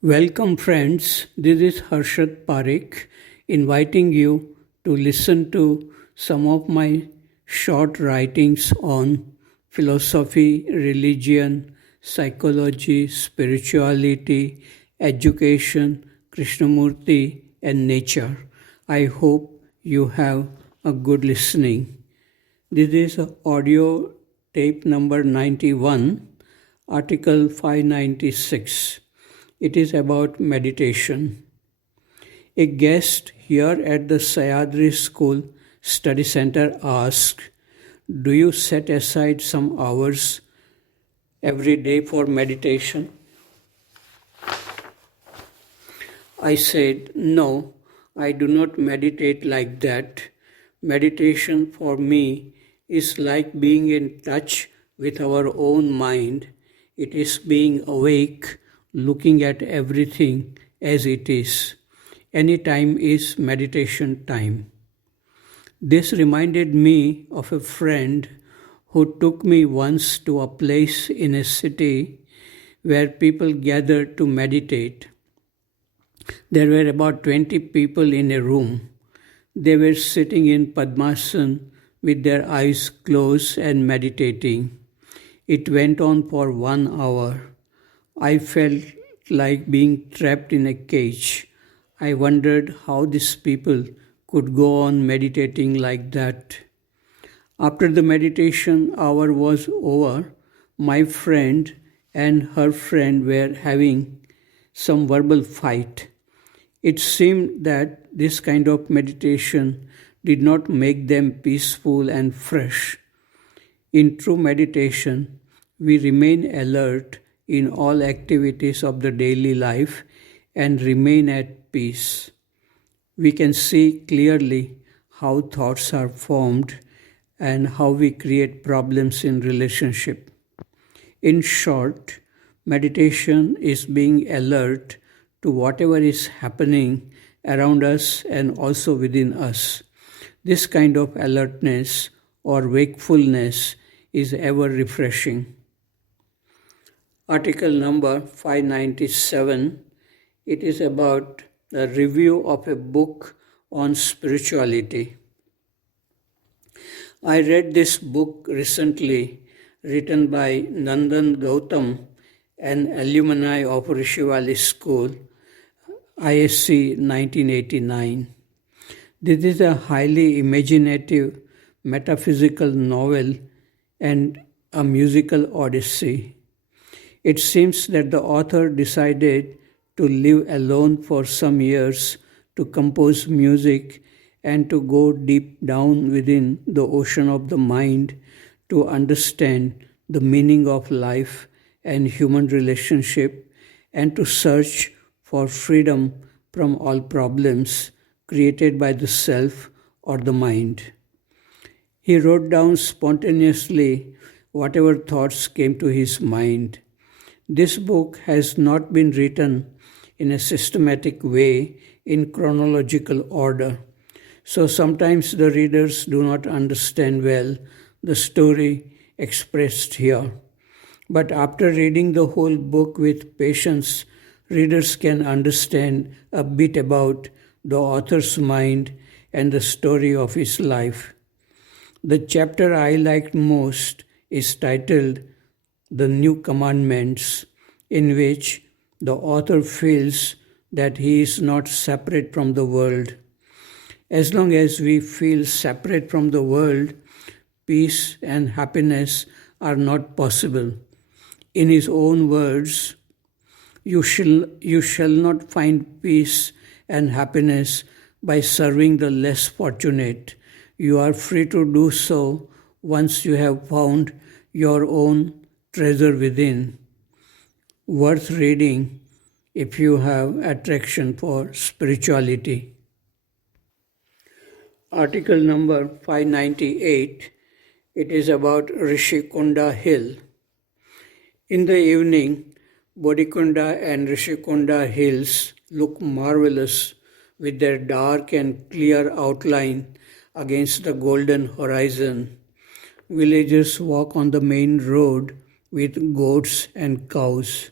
Welcome, friends. This is Harshad Parekh inviting you to listen to some of my short writings on philosophy, religion, psychology, spirituality, education, Krishnamurti, and nature. I hope you have a good listening. This is audio tape number 91, article 596. It is about meditation. A guest here at the Sayadri School Study Center asked, "Do you set aside some hours every day for meditation?" I said, "No, I do not meditate like that. Meditation for me is like being in touch with our own mind. It is being awake, looking at everything as it is. Any time is meditation time." This reminded me of a friend who took me once to a place in a city where people gathered to meditate. There were about 20 people in a room. They were sitting in Padmasana with their eyes closed and meditating. It went on for 1 hour. I felt like being trapped in a cage. I wondered how these people could go on meditating like that. After the meditation hour was over, my friend and her friend were having some verbal fight. It seemed that this kind of meditation did not make them peaceful and fresh. In true meditation, we remain alert in all activities of the daily life and remain at peace. We can see clearly how thoughts are formed and how we create problems in relationship. In short, meditation is being alert to whatever is happening around us and also within us. This kind of alertness or wakefulness is ever refreshing. Article number 597. It is about a review of a book on spirituality. I read this book recently, written by Nandan Gautam, an alumni of Rishi Valley School, ISC 1989. This is a highly imaginative metaphysical novel and a musical odyssey. It seems that the author decided to live alone for some years to compose music and to go deep down within the ocean of the mind to understand the meaning of life and human relationship and to search for freedom from all problems created by the self or the mind. He wrote down spontaneously whatever thoughts came to his mind. This book has not been written in a systematic way in chronological order, so sometimes the readers do not understand well the story expressed here. But after reading the whole book with patience, readers can understand a bit about the author's mind and the story of his life. The chapter I liked most is titled The New Commandments, in which the author feels that he is not separate from the world. As long as we feel separate from the world, peace and happiness are not possible. In his own words, you shall not find peace and happiness by serving the less fortunate. You are free to do so once you have found your own treasure within. Worth reading if you have attraction for spirituality. Article number 598. It is about Rishikunda Hill. In the evening, Bodhikunda and Rishikunda hills look marvelous with their dark and clear outline against the golden horizon. Villagers walk on the main road with goats and cows.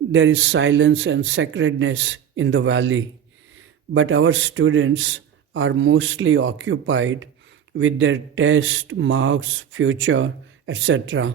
there is silence and sacredness in the valley, but our students are mostly occupied with their test, marks, future, etc.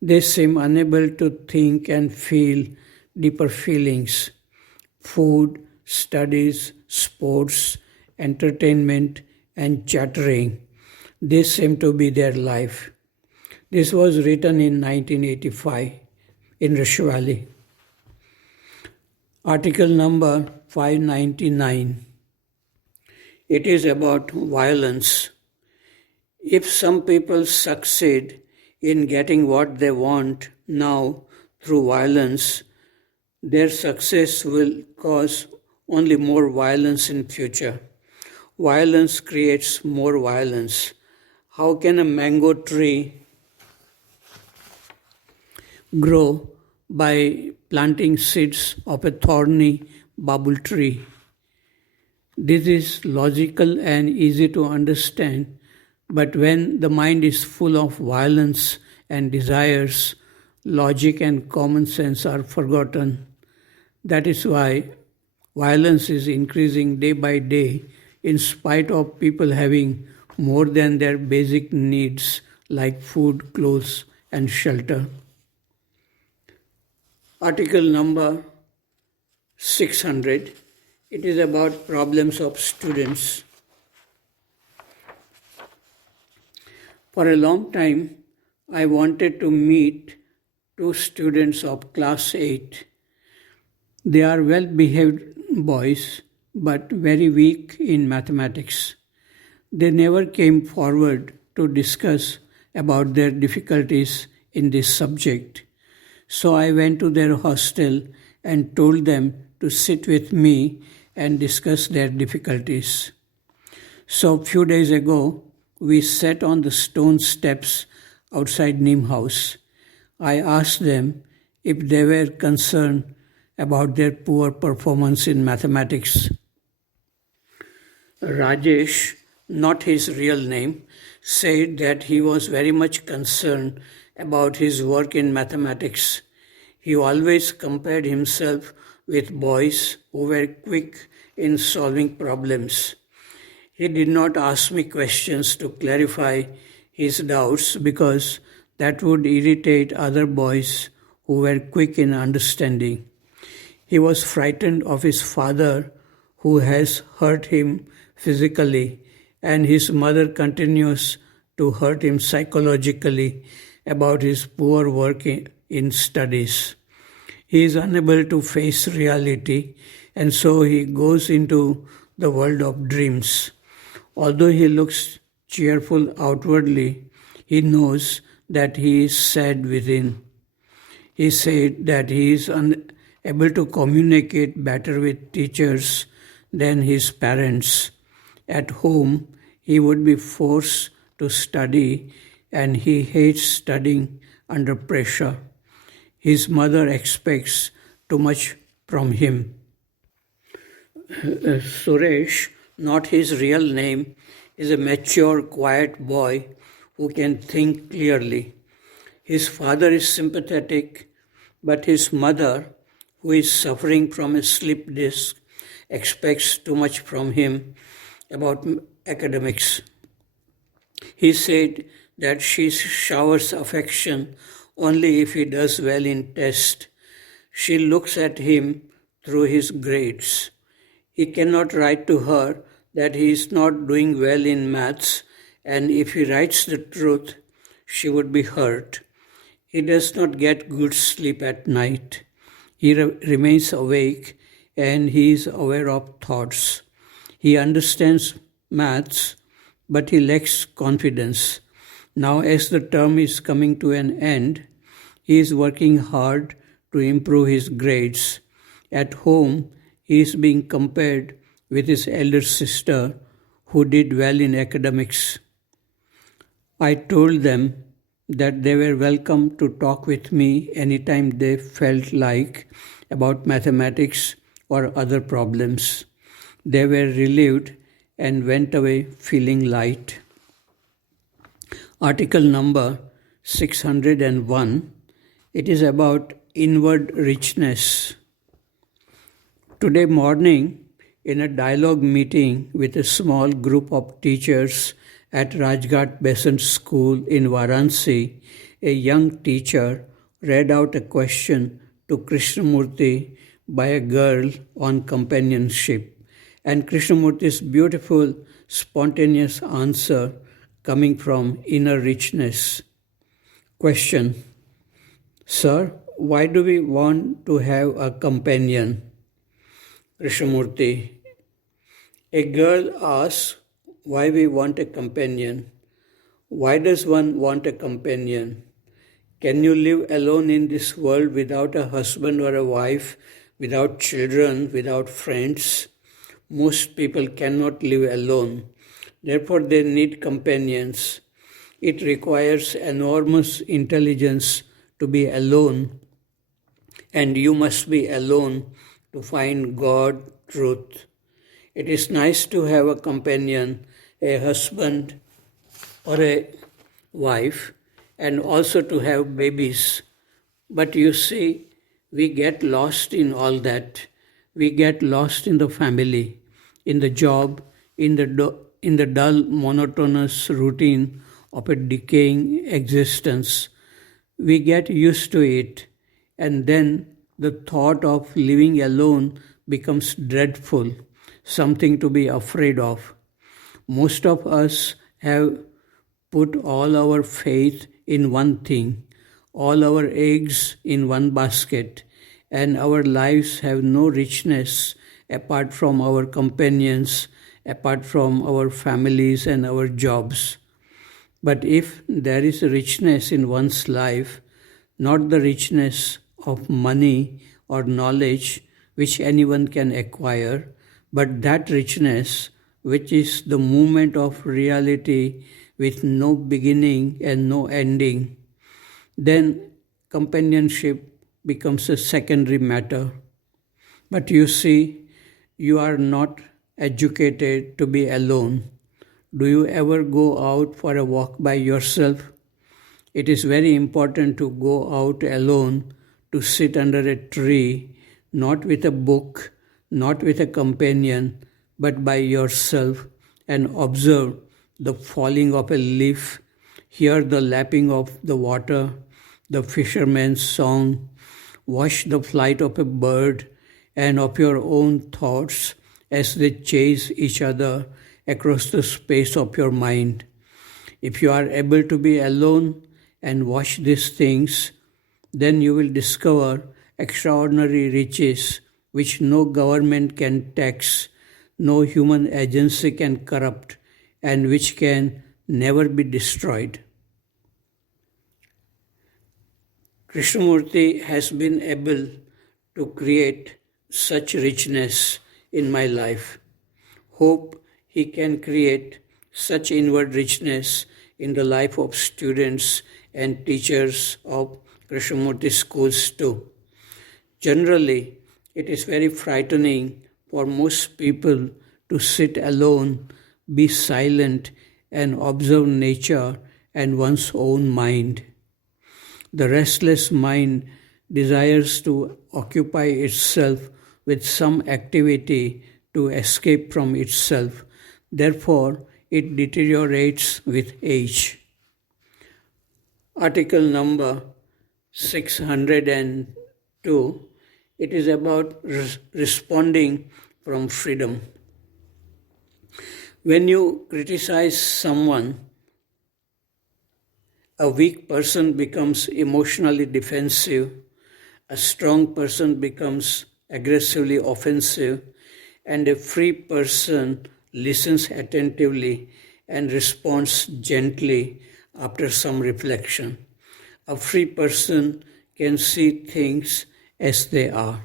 They seem unable to think and feel deeper feelings. Food, studies, sports, entertainment, and chattering. This seemed to be their life. This was written in 1985 in Rishi Valley. Article number 599. It is about violence. If some people succeed in getting what they want now through violence, their success will cause only more violence in future. Violence creates more violence. How can a mango tree grow by planting seeds of a thorny bubble tree? This is logical and easy to understand, but when the mind is full of violence and desires, logic and common sense are forgotten. That is why violence is increasing day by day in spite of people having more than their basic needs like food, clothes, and shelter. Article number 600. It is about problems of students. For a long time, I wanted to meet two students of class 8. They are well-behaved boys, but very weak in mathematics. They never came forward to discuss about their difficulties in this subject. So I went to their hostel and told them to sit with me and discuss their difficulties. So a few days ago, we sat on the stone steps outside Neem House. I asked them if they were concerned about their poor performance in mathematics. Rajesh, not his real name, said that he was very much concerned about his work in mathematics. He always compared himself with boys who were quick in solving problems. He did not ask me questions to clarify his doubts because that would irritate other boys who were quick in understanding. He was frightened of his father, who has hurt him physically, and his mother continues to hurt him psychologically about his poor work in studies. He is unable to face reality, and so he goes into the world of dreams. Although he looks cheerful outwardly, he knows that he is sad within. He said that he is unable to communicate better with teachers than his parents. At home, he would be forced to study, and he hates studying under pressure. His mother expects too much from him. Suresh, not his real name, is a mature, quiet boy who can think clearly. His father is sympathetic, but his mother, who is suffering from a slip disc, expects too much from him about academics. He said that she showers affection only if he does well in test. She looks at him through his grades. He cannot write to her that he is not doing well in maths, and if he writes the truth, she would be hurt. He does not get good sleep at night. He remains awake, and he is aware of thoughts. He understands maths, but he lacks confidence. Now, as the term is coming to an end, he is working hard to improve his grades. At home, he is being compared with his elder sister, who did well in academics. I told them that they were welcome to talk with me anytime they felt like about mathematics or other problems. They were relieved and went away feeling light. Article number 601. It is about inward richness. Today morning, in a dialogue meeting with a small group of teachers at Rajghat Besant School in Varanasi, a young teacher read out a question to Krishnamurti by a girl on companionship, and Krishnamurti's beautiful, spontaneous answer coming from inner richness. Question: Sir, why do we want to have a companion? Krishnamurti: a girl asks why we want a companion. Why does one want a companion? Can you live alone in this world without a husband or a wife, without children, without friends? Most people cannot live alone. Therefore, they need companions. It requires enormous intelligence to be alone, and you must be alone to find God, truth. It is nice to have a companion, a husband or a wife, and also to have babies. But you see, we get lost in all that. We get lost in the family, in the job, in the dull, monotonous routine of a decaying existence. We get used to it, and then the thought of living alone becomes dreadful, something to be afraid of. Most of us have put all our faith in one thing, all our eggs in one basket, and our lives have no richness apart from our companions, apart from our families and our jobs. But if there is richness in one's life, not the richness of money or knowledge which anyone can acquire, but that richness which is the movement of reality with no beginning and no ending, then companionship becomes a secondary matter. But you see, you are not educated to be alone. Do you ever go out for a walk by yourself? It is very important to go out alone, to sit under a tree, not with a book, not with a companion, but by yourself, and observe the falling of a leaf, hear the lapping of the water, the fisherman's song, watch the flight of a bird, and of your own thoughts as they chase each other across the space of your mind. If you are able to be alone and watch these things, then you will discover extraordinary riches which no government can tax, no human agency can corrupt, and which can never be destroyed. Krishnamurti has been able to create such richness in my life. Hope he can create such inward richness in the life of students and teachers of Krishnamurti schools too. Generally, it is very frightening for most people to sit alone, be silent, and observe nature and one's own mind. The restless mind desires to occupy itself with some activity to escape from itself. Therefore, it deteriorates with age. Article number 602, it is about responding from freedom. When you criticize someone, a weak person becomes emotionally defensive, a strong person becomes aggressively offensive, and a free person listens attentively and responds gently after some reflection. A free person can see things as they are.